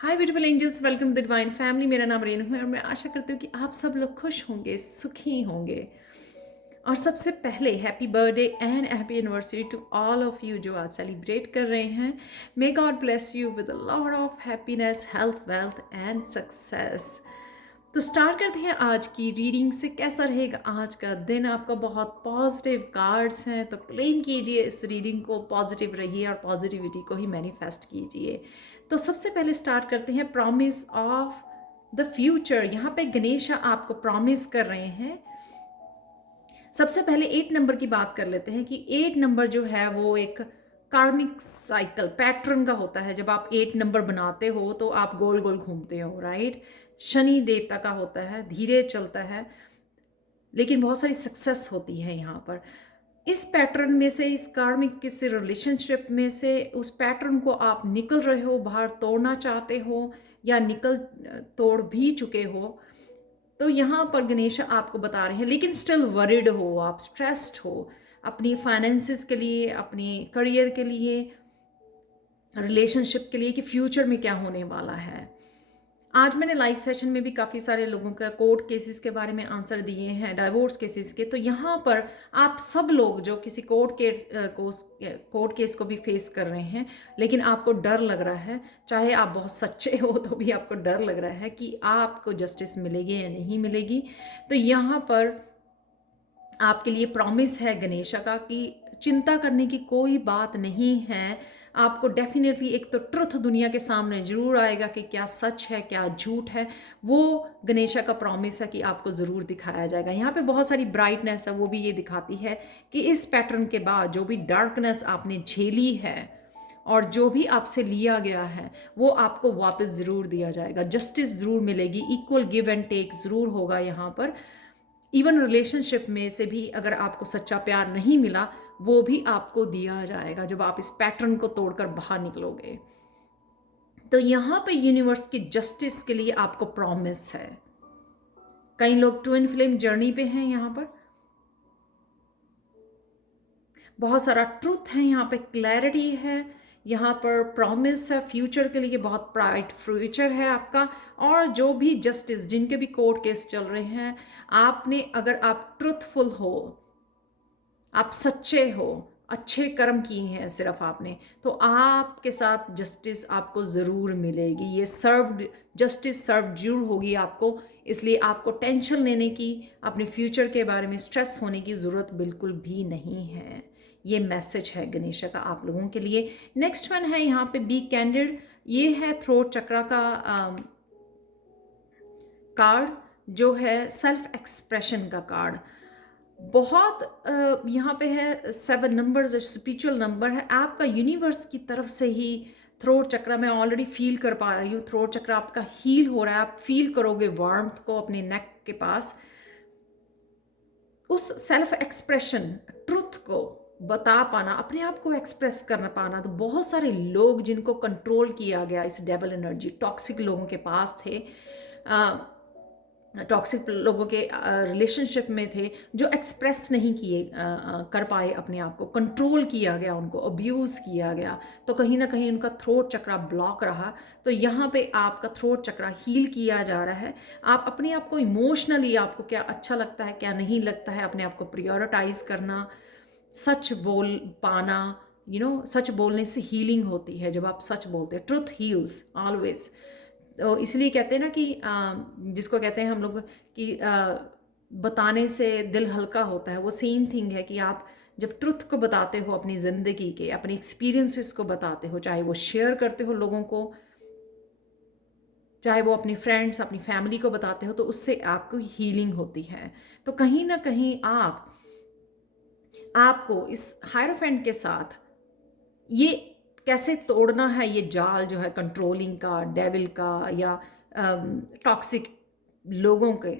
Hi beautiful angels, welcome to divine family. मेरा नाम रेनू है और मैं आशा करती हूँ कि आप सब लोग खुश होंगे, सुखी होंगे। और सबसे पहले happy birthday and happy anniversary to all of you जो आज सेलिब्रेट कर रहे हैं। May God bless you with a lot of happiness, health, wealth and success. तो स्टार्ट करते हैं आज की रीडिंग से। कैसा रहेगा आज का दिन आपका? बहुत पॉजिटिव कार्ड्स हैं, तो क्लेम कीजिए इस रीडिंग को, पॉजिटिव रहिए और पॉजिटिविटी को ही मैनिफेस्ट कीजिए। तो सबसे पहले स्टार्ट करते हैं प्रॉमिस ऑफ द फ्यूचर। यहाँ पे गणेश आपको प्रॉमिस कर रहे हैं। सबसे पहले 8 नंबर की बात कर लेते हैं कि 8 नंबर जो है वो एक कार्मिक साइकिल पैटर्न का होता है। जब आप 8 नंबर बनाते हो तो आप गोल गोल घूमते हो, राइट। शनि देवता का होता है, धीरे चलता है, लेकिन बहुत सारी सक्सेस होती है यहाँ पर। इस पैटर्न में से, इस कार्मिक किसी रिलेशनशिप में से उस पैटर्न को आप निकल रहे हो, बाहर तोड़ना चाहते हो या निकल तोड़ भी चुके हो। तो यहाँ पर गणेश आपको बता रहे हैं, लेकिन स्टिल वरिड हो, आप स्ट्रेस्ड हो अपनी फाइनेंसिस के लिए, अपनी करियर के लिए, रिलेशनशिप के लिए कि फ्यूचर में क्या होने वाला है। आज मैंने लाइव सेशन में भी काफ़ी सारे लोगों का कोर्ट केसेस के बारे में आंसर दिए हैं, डाइवोर्स केसेस के। तो यहाँ पर आप सब लोग जो किसी कोर्ट केस को भी फेस कर रहे हैं, लेकिन आपको डर लग रहा है, चाहे आप बहुत सच्चे हो तो भी आपको डर लग रहा है कि आपको जस्टिस मिलेगी या नहीं मिलेगी। तो यहाँ पर आपके लिए प्रॉमिस है गणेशा का कि चिंता करने की कोई बात नहीं है। आपको डेफिनेटली एक तो ट्रुथ दुनिया के सामने जरूर आएगा कि क्या सच है क्या झूठ है। वो गणेशा का प्रॉमिस है कि आपको ज़रूर दिखाया जाएगा। यहाँ पे बहुत सारी ब्राइटनेस है, वो भी ये दिखाती है कि इस पैटर्न के बाद जो भी डार्कनेस आपने झेली है और जो भी आपसे लिया गया है वो आपको वापस ज़रूर दिया जाएगा। जस्टिस ज़रूर मिलेगी, इक्वल गिव एंड टेक ज़रूर होगा यहाँ पर। इवन रिलेशनशिप में से भी अगर आपको सच्चा प्यार नहीं मिला, वो भी आपको दिया जाएगा जब आप इस पैटर्न को तोड़कर बाहर निकलोगे। तो यहाँ पे यूनिवर्स की जस्टिस के लिए आपको प्रॉमिस है। कई लोग ट्विन फ्लेम जर्नी पे हैं, यहाँ पर बहुत सारा ट्रूथ है, यहाँ पे क्लैरिटी है, यहाँ पर प्रॉमिस है फ्यूचर के लिए, बहुत ब्राइट फ्यूचर है आपका। और जो भी जस्टिस, जिनके भी कोर्ट केस चल रहे हैं, आपने, अगर आप ट्रूथफुल हो, आप सच्चे हो, अच्छे कर्म किए हैं सिर्फ आपने, तो आपके साथ जस्टिस आपको ज़रूर मिलेगी। ये सर्व्ड जस्टिस सर्व जरूर होगी आपको। इसलिए आपको टेंशन लेने की, अपने फ्यूचर के बारे में स्ट्रेस होने की ज़रूरत बिल्कुल भी नहीं है। ये मैसेज है गणेशा का आप लोगों के लिए। नेक्स्ट वन है यहाँ पे बी कैंडिड। ये है थ्रोट चक्रा का कार्ड, जो है सेल्फ एक्सप्रेशन का कार्ड। बहुत यहाँ पे है 7 नंबर, जो स्पिरिचुअल नंबर है आपका यूनिवर्स की तरफ से ही। थ्रोट चक्रा मैं ऑलरेडी फील कर पा रही हूँ, थ्रोट चक्रा आपका हील हो रहा है। आप फील करोगे वार्मथ को अपने नेक के पास। उस सेल्फ एक्सप्रेशन, ट्रुथ को बता पाना, अपने आप को एक्सप्रेस करना पाना। तो बहुत सारे लोग जिनको कंट्रोल किया गया इस डेबल एनर्जी, टॉक्सिक लोगों के पास थे, टॉक्सिक लोगों के रिलेशनशिप में थे, जो एक्सप्रेस नहीं किए कर पाए अपने आप को, कंट्रोल किया गया, उनको अब्यूज़ किया गया। तो कहीं ना कहीं उनका थ्रोट चक्रा ब्लॉक रहा। तो यहाँ पे आपका थ्रोट चक्रा हील किया जा रहा है। आप अपने आप को इमोशनली, आपको क्या अच्छा लगता है क्या नहीं लगता है, अपने आप को प्रायोरिटाइज करना, सच बोल पाना। सच बोलने से हीलिंग होती है। जब आप सच बोलते हैं, ट्रुथ हील्स ऑलवेज। तो इसलिए कहते हैं ना कि जिसको कहते हैं हम लोग कि बताने से दिल हल्का होता है, वो सेम थिंग है कि आप जब ट्रुथ को बताते हो, अपनी ज़िंदगी के, अपने एक्सपीरियंसेस को बताते हो, चाहे वो शेयर करते हो लोगों को, चाहे वो अपनी फ्रेंड्स, अपनी फैमिली को बताते हो, तो उससे आपको हीलिंग होती है। तो कहीं ना कहीं आपको इस हायरोफेंट के साथ ये कैसे तोड़ना है, ये जाल जो है कंट्रोलिंग का, डेविल का, या टॉक्सिक लोगों के,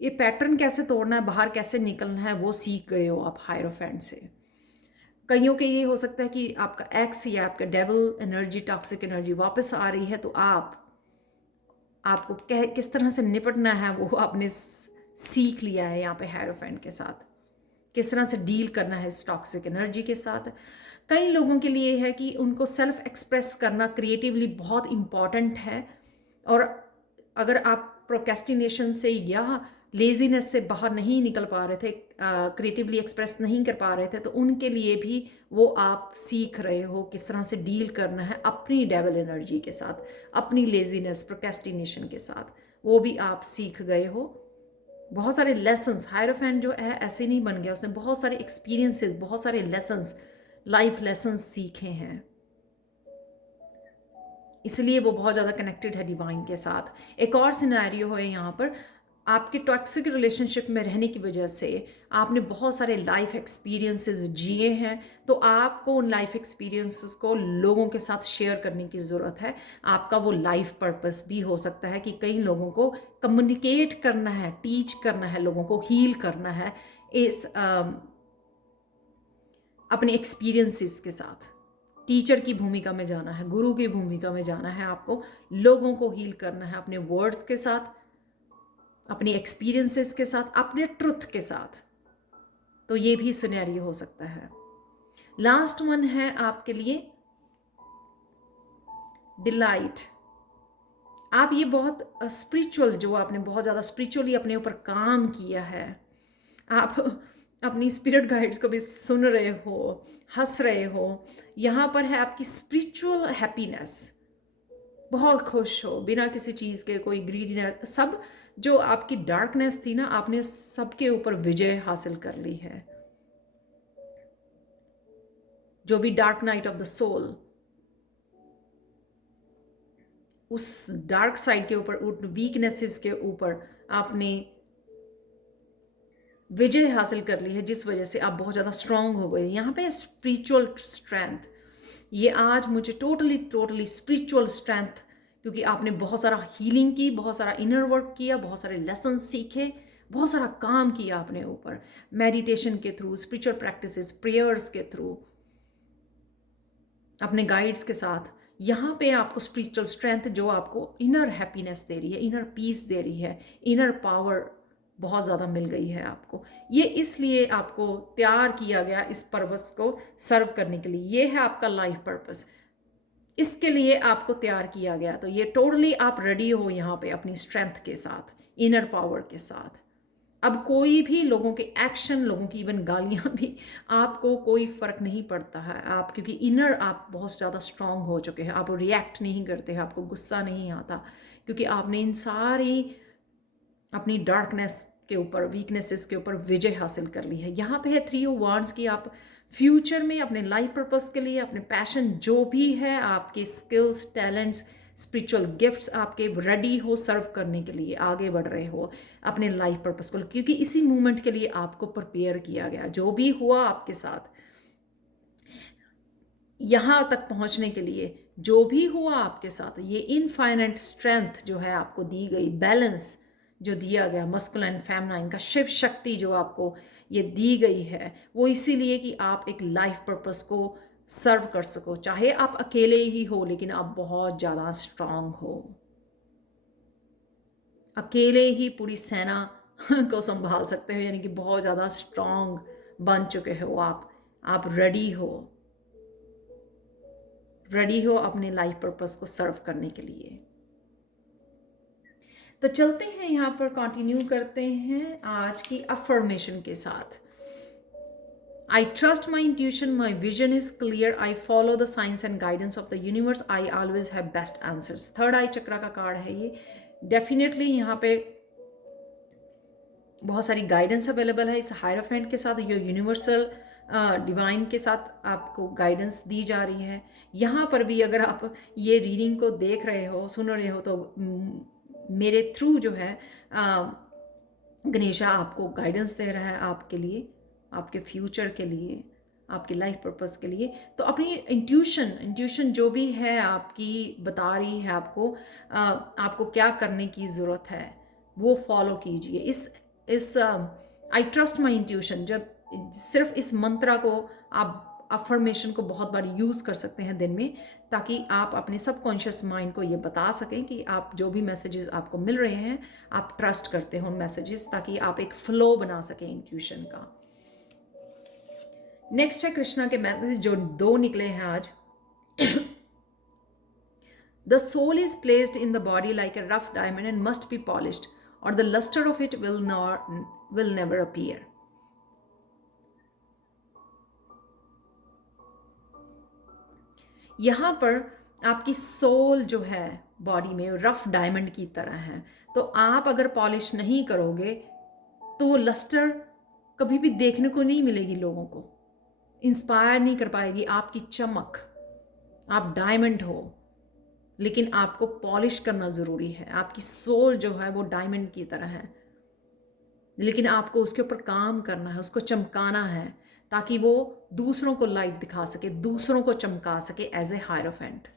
ये पैटर्न कैसे तोड़ना है, बाहर कैसे निकलना है, वो सीख गए हो आप हायरोफेंट से। कईयों के ये हो सकता है कि आपका एक्स या आपका डेविल एनर्जी, टॉक्सिक एनर्जी वापस आ रही है, तो आपको किस तरह से निपटना है वो आपने सीख लिया है यहाँ पे हायरोफेंट के साथ। किस तरह से डील करना है इस टॉक्सिक एनर्जी के साथ। कई लोगों के लिए है कि उनको सेल्फ एक्सप्रेस करना क्रिएटिवली बहुत इम्पॉर्टेंट है, और अगर आप प्रोक्रेस्टिनेशन से या लेजीनेस से बाहर नहीं निकल पा रहे थे, क्रिएटिवली एक्सप्रेस नहीं कर पा रहे थे, तो उनके लिए भी वो आप सीख रहे हो किस तरह से डील करना है अपनी डेविल एनर्जी के साथ, अपनी लेजीनेस प्रोक्रेस्टिनेशन के साथ, वो भी आप सीख गए हो। बहुत सारे लेसन्स, हायरोफेंट जो है ऐसे नहीं बन गया, उसने बहुत सारे एक्सपीरियंसेस, बहुत सारे लेसन्स, लाइफ लेसन्स सीखे हैं, इसलिए वो बहुत ज़्यादा कनेक्टेड है डिवाइन के साथ। एक और सिनेरियो है यहाँ पर, आपके टॉक्सिक रिलेशनशिप में रहने की वजह से आपने बहुत सारे लाइफ एक्सपीरियंसेस जिए हैं, तो आपको उन लाइफ एक्सपीरियंसेस को लोगों के साथ शेयर करने की ज़रूरत है। आपका वो लाइफ पर्पस भी हो सकता है कि कई लोगों को कम्युनिकेट करना है, टीच करना है, लोगों को हील करना है इस अपने एक्सपीरियंसेस के साथ। टीचर की भूमिका में जाना है, गुरु की भूमिका में जाना है, आपको लोगों को हील करना है अपने वर्ड्स के साथ, अपने एक्सपीरियंसेस के साथ, अपने ट्रुथ के साथ। तो ये भी सिनेरियो हो सकता है। लास्ट वन है आपके लिए डिलाइट। आप ये बहुत स्पिरिचुअल, जो आपने बहुत ज़्यादा स्पिरिचुअली अपने ऊपर काम किया है, आप अपनी स्पिरिट गाइड्स को भी सुन रहे हो, हंस रहे हो, यहाँ पर है आपकी स्पिरिचुअल हैप्पीनेस, बहुत खुश हो बिना किसी चीज़ के, कोई ग्रीडीनेस, सब जो आपकी डार्कनेस थी ना, आपने सबके ऊपर विजय हासिल कर ली है। जो भी dark night of the soul, उस डार्क साइड के ऊपर, उन वीकनेसेस के ऊपर आपने विजय हासिल कर ली है, जिस वजह से आप बहुत ज़्यादा स्ट्रांग हो गए। यहाँ पे स्पिरिचुअल स्ट्रेंथ, ये आज मुझे टोटली स्पिरिचुअल स्ट्रेंथ, क्योंकि आपने बहुत सारा हीलिंग की, बहुत सारा इनर वर्क किया, बहुत सारे लेसन सीखे, बहुत सारा काम किया अपने ऊपर, मेडिटेशन के थ्रू, स्पिरिचुअल प्रैक्टिसेस, प्रेयर्स के थ्रू, अपने गाइड्स के साथ। यहाँ पे आपको स्पिरिचुअल स्ट्रेंथ जो आपको इनर हैप्पीनेस दे रही है, इनर पीस दे रही है, इनर पावर बहुत ज़्यादा मिल गई है आपको। ये इसलिए आपको तैयार किया गया इस पर्पस को सर्व करने के लिए। ये है आपका लाइफ पर्पस, इसके लिए आपको तैयार किया गया। तो ये टोटली आप रेडी हो यहाँ पे अपनी स्ट्रेंथ के साथ, इनर पावर के साथ। अब कोई भी लोगों के एक्शन, लोगों की इवन गालियाँ भी आपको कोई फ़र्क नहीं पड़ता है, आप क्योंकि इनर आप बहुत ज़्यादा स्ट्रांग हो चुके हैं। आप रिएक्ट नहीं करते हैं, आपको गुस्सा नहीं आता, क्योंकि आपने इन सारी अपनी डार्कनेस के ऊपर, वीकनेसेस के ऊपर विजय हासिल कर ली है। यहाँ पे है 3 ऑफ वांड्स की आप फ्यूचर में अपने लाइफ पर्पस के लिए, अपने पैशन जो भी है, आपके स्किल्स, टैलेंट्स, स्पिरिचुअल गिफ्ट्स आपके रेडी हो सर्व करने के लिए, आगे बढ़ रहे हो अपने लाइफ पर्पस को, क्योंकि इसी मूवमेंट के लिए आपको प्रिपेयर किया गया। जो भी हुआ आपके साथ यहाँ तक पहुँचने के लिए, जो भी हुआ आपके साथ, ये इनफाइनाइट स्ट्रेंथ जो है आपको दी गई, बैलेंस जो दिया गया, मस्कुलाइन फेमिनाइन का शिव शक्ति जो आपको ये दी गई है, वो इसीलिए कि आप एक लाइफ पर्पस को सर्व कर सको। चाहे आप अकेले ही हो, लेकिन आप बहुत ज़्यादा स्ट्रांग हो, अकेले ही पूरी सेना को संभाल सकते हो, यानी कि बहुत ज़्यादा स्ट्रांग बन चुके हो आप रेडी हो अपने लाइफ पर्पस को सर्व करने के लिए। तो चलते हैं यहाँ पर, कंटिन्यू करते हैं आज की अफर्मेशन के साथ। I trust my intuition, my vision is clear, I follow the signs and guidance of the universe, I always have best answers। Third eye chakra का कार्ड है ये। डेफिनेटली यहाँ पे बहुत सारी गाइडेंस अवेलेबल है इस हायरोफेंट के साथ, ये यूनिवर्सल डिवाइन के साथ आपको गाइडेंस दी जा रही है। यहाँ पर भी अगर आप ये रीडिंग को देख रहे हो, सुन रहे हो, तो मेरे थ्रू जो है गणेशा आपको गाइडेंस दे रहा है आपके लिए, आपके फ्यूचर के लिए, आपके लाइफ पर्पस के लिए। तो अपनी इंट्यूशन जो भी है आपकी बता रही है आपको क्या करने की ज़रूरत है, वो फॉलो कीजिए। इस आई ट्रस्ट माई इंट्यूशन, जब सिर्फ इस मंत्रा को आप अफर्मेशन को बहुत बार यूज़ कर सकते हैं दिन में, ताकि आप अपने सबकॉन्शियस माइंड को ये बता सकें कि आप जो भी मैसेजेस आपको मिल रहे हैं, आप ट्रस्ट करते हो उन मैसेजेस, ताकि आप एक फ्लो बना सकें इंट्यूशन का। नेक्स्ट है कृष्णा के मैसेज जो 2 निकले हैं आज। The soul is placed in the body like a rough diamond and must be polished, or the luster of it will never appear. यहाँ पर आपकी सोल जो है बॉडी में रफ डायमंड की तरह है, तो आप अगर पॉलिश नहीं करोगे तो वो लस्टर कभी भी देखने को नहीं मिलेगी, लोगों को इंस्पायर नहीं कर पाएगी आपकी चमक। आप डायमंड हो, लेकिन आपको पॉलिश करना ज़रूरी है। आपकी सोल जो है वो डायमंड की तरह है, लेकिन आपको उसके ऊपर काम करना है, उसको चमकाना है, ताकि वो दूसरों को लाइट दिखा सके, दूसरों को चमका सके एज ए हायरोफेंट।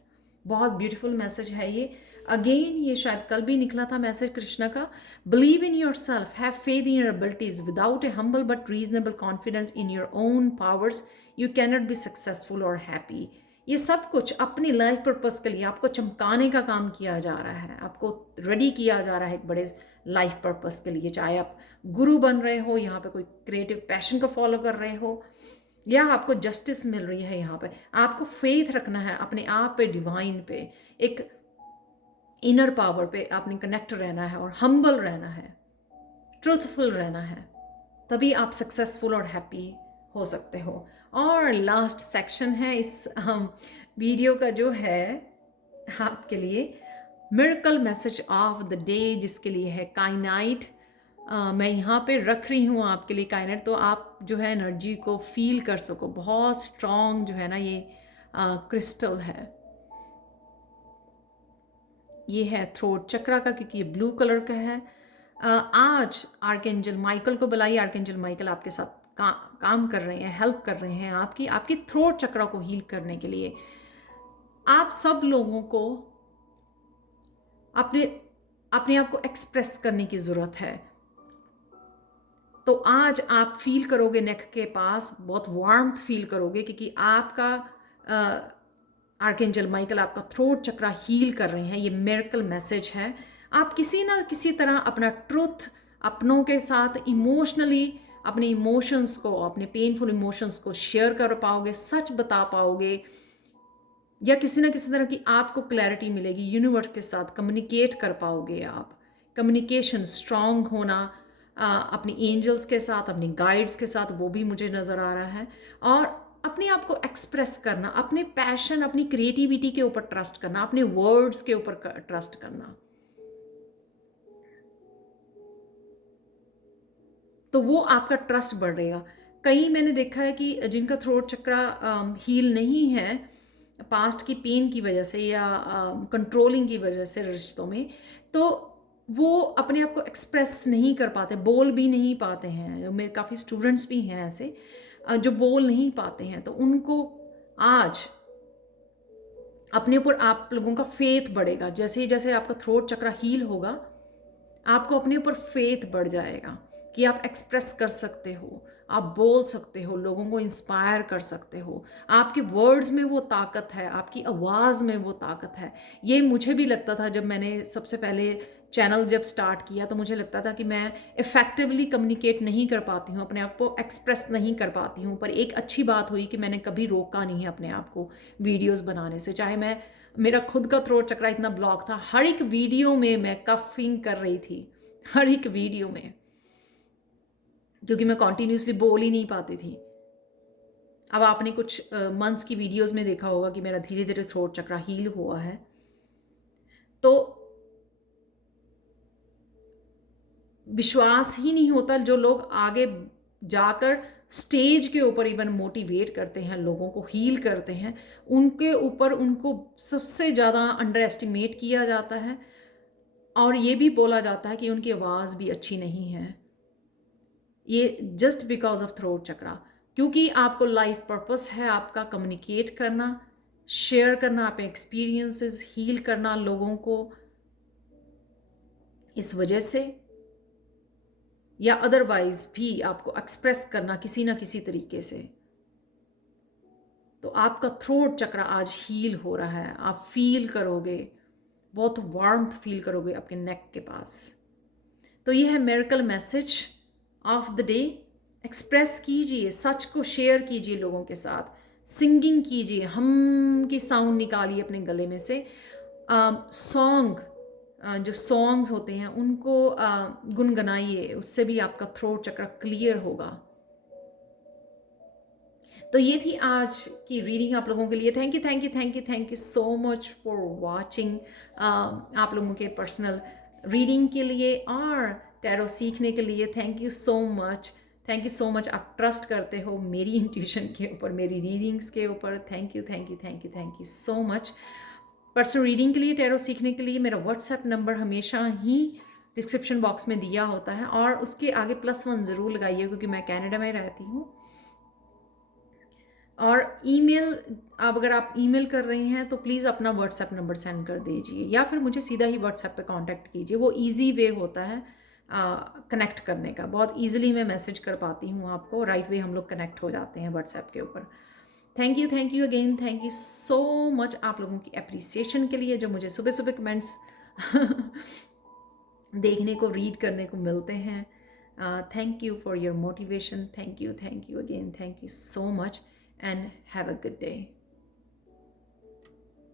बहुत ब्यूटीफुल मैसेज है ये। अगेन ये शायद कल भी निकला था मैसेज कृष्णा का। Believe in your self, have faith in your abilities, without A humble but reasonable confidence in your own powers you cannot be successful और हैप्पी। ये सब कुछ अपनी लाइफ पर्पस के लिए आपको चमकाने का काम किया जा रहा है, आपको रेडी किया जा रहा है एक बड़े लाइफ पर्पस के लिए। चाहे आप गुरु बन रहे हो, यहाँ पे कोई क्रिएटिव पैशन को फॉलो कर रहे हो, या आपको जस्टिस मिल रही है, यहाँ पे आपको फेथ रखना है अपने आप पे, डिवाइन पे, एक इनर पावर पे आपने कनेक्ट रहना है और हम्बल रहना है, ट्रूथफुल रहना है, तभी आप सक्सेसफुल और हैप्पी हो सकते हो। और लास्ट सेक्शन है इस वीडियो का जो है आपके लिए, miracle message of the day, जिसके लिए है काइनाइट। मैं यहाँ पे रख रही हूँ आपके लिए काइनाइट, तो आप जो है एनर्जी को फील कर सको। बहुत स्ट्रॉन्ग जो है ना ये क्रिस्टल है, ये है थ्रोट चक्रा का, क्योंकि ये ब्लू कलर का है। आज आर्कएंजल माइकल को बुलाइए। आर्कएंजल माइकल आपके साथ काम कर रहे हैं, हेल्प कर रहे हैं आपकी थ्रोट चक्रा को हील करने के लिए। आप सब लोगों को अपने आप को एक्सप्रेस करने की ज़रूरत है। तो आज आप फील करोगे नेक के पास बहुत वार्मथ फील करोगे, क्योंकि आपका आर्कएंजल माइकल आपका थ्रोट चक्रा हील कर रहे हैं। ये मिरेकल मैसेज है। आप किसी ना किसी तरह अपना ट्रुथ अपनों के साथ इमोशनली अपने इमोशंस को, अपने पेनफुल इमोशंस को शेयर कर पाओगे, सच बता पाओगे, या किसी ना किसी तरह की आपको क्लैरिटी मिलेगी, यूनिवर्स के साथ कम्युनिकेट कर पाओगे आप। कम्युनिकेशन स्ट्रांग होना अपनी एंजल्स के साथ, अपनी गाइड्स के साथ, वो भी मुझे नज़र आ रहा है। और अपने आप को एक्सप्रेस करना, अपने पैशन, अपनी क्रिएटिविटी के ऊपर ट्रस्ट करना, अपने वर्ड्स के ऊपर ट्रस्ट करना, तो वो आपका ट्रस्ट बढ़ेगा। कई मैंने देखा है कि जिनका थ्रोट चक्रा हील नहीं है पास्ट की पेन की वजह से या कंट्रोलिंग की वजह से रिश्तों में, तो वो अपने आप को एक्सप्रेस नहीं कर पाते, बोल भी नहीं पाते हैं। मेरे काफ़ी स्टूडेंट्स भी हैं ऐसे जो बोल नहीं पाते हैं। तो उनको आज अपने ऊपर आप लोगों का फेथ बढ़ेगा। जैसे ही जैसे आपका थ्रोट चक्रा हील होगा, आपको अपने ऊपर फेथ बढ़ जाएगा कि आप एक्सप्रेस कर सकते हो, आप बोल सकते हो, लोगों को इंस्पायर कर सकते हो। आपके वर्ड्स में वो ताकत है, आपकी आवाज़ में वो ताकत है। ये मुझे भी लगता था जब मैंने सबसे पहले चैनल जब स्टार्ट किया, तो मुझे लगता था कि मैं इफ़ेक्टिवली कम्युनिकेट नहीं कर पाती हूँ, अपने आप को एक्सप्रेस नहीं कर पाती हूँ। पर एक अच्छी बात हुई कि मैंने कभी रोका नहीं है अपने आप को वीडियोज़ बनाने से। चाहे मेरा खुद का थ्रोट चक्रा इतना ब्लॉक था, हर एक वीडियो में मैं कफिंग कर रही थी, हर एक वीडियो में, क्योंकि मैं कॉन्टीन्यूसली बोल ही नहीं पाती थी। अब आपने कुछ मंथ्स की वीडियोस में देखा होगा कि मेरा धीरे धीरे थ्रोट चक्रा हील हुआ है। तो विश्वास ही नहीं होता, जो लोग आगे जाकर स्टेज के ऊपर इवन मोटिवेट करते हैं, लोगों को हील करते हैं, उनके ऊपर उनको सबसे ज़्यादा अंडर एस्टिमेट किया जाता है। और ये भी बोला जाता है कि उनकी आवाज़ भी अच्छी नहीं है, ये जस्ट बिकॉज ऑफ थ्रोट चक्रा। क्योंकि आपको लाइफ पर्पस है आपका कम्युनिकेट करना, शेयर करना, अपने एक्सपीरियंसेस हील करना लोगों को, इस वजह से या अदरवाइज भी आपको एक्सप्रेस करना किसी ना किसी तरीके से। तो आपका थ्रोट चक्रा आज हील हो रहा है। आप फील करोगे, बहुत वार्मथ फील करोगे अपने नेक के पास। तो ये है miracle message of the day, express कीजिए, सच को शेयर कीजिए लोगों के साथ, सिंगिंग कीजिए, हम की साउंड निकालिए अपने गले में से, सॉन्ग, जो सॉन्ग्स होते हैं उनको गुनगुनाइए, उससे भी आपका थ्रोट चक्र क्लियर होगा। तो ये थी आज की रीडिंग आप लोगों के लिए। Thank you thank you thank you thank you so much for watching. आप लोगों के पर्सनल रीडिंग के लिए और टैरो सीखने के लिए thank you so much. Thank you so much. आप ट्रस्ट करते हो मेरी इंट्यूशन के ऊपर, मेरी रीडिंग्स के ऊपर। Thank you thank you thank you thank you so much. Personal reading के लिए, टैरो सीखने के लिए मेरा व्हाट्सएप नंबर हमेशा ही डिस्क्रिप्शन बॉक्स में दिया होता है, और उसके आगे +1 ज़रूर लगाइए क्योंकि मैं कनाडा में रहती हूँ। और ईमेल, अब अगर आप ईमेल कर रहे हैं तो प्लीज़ अपना व्हाट्सएप नंबर सेंड कर दीजिए, या फिर मुझे सीधा ही व्हाट्सएप पे कांटेक्ट कीजिए। वो इजी वे होता है कनेक्ट करने का, बहुत इजीली मैं मैसेज कर पाती हूँ आपको, राइट वे हम लोग कनेक्ट हो जाते हैं व्हाट्सएप के ऊपर। Thank you again, thank you so much आप लोगों की अप्रिसिएशन के लिए, जो मुझे सुबह सुबह कमेंट्स देखने को, रीड करने को मिलते हैं। Thank you for your motivation, thank you again, thank you so much, and have a good day.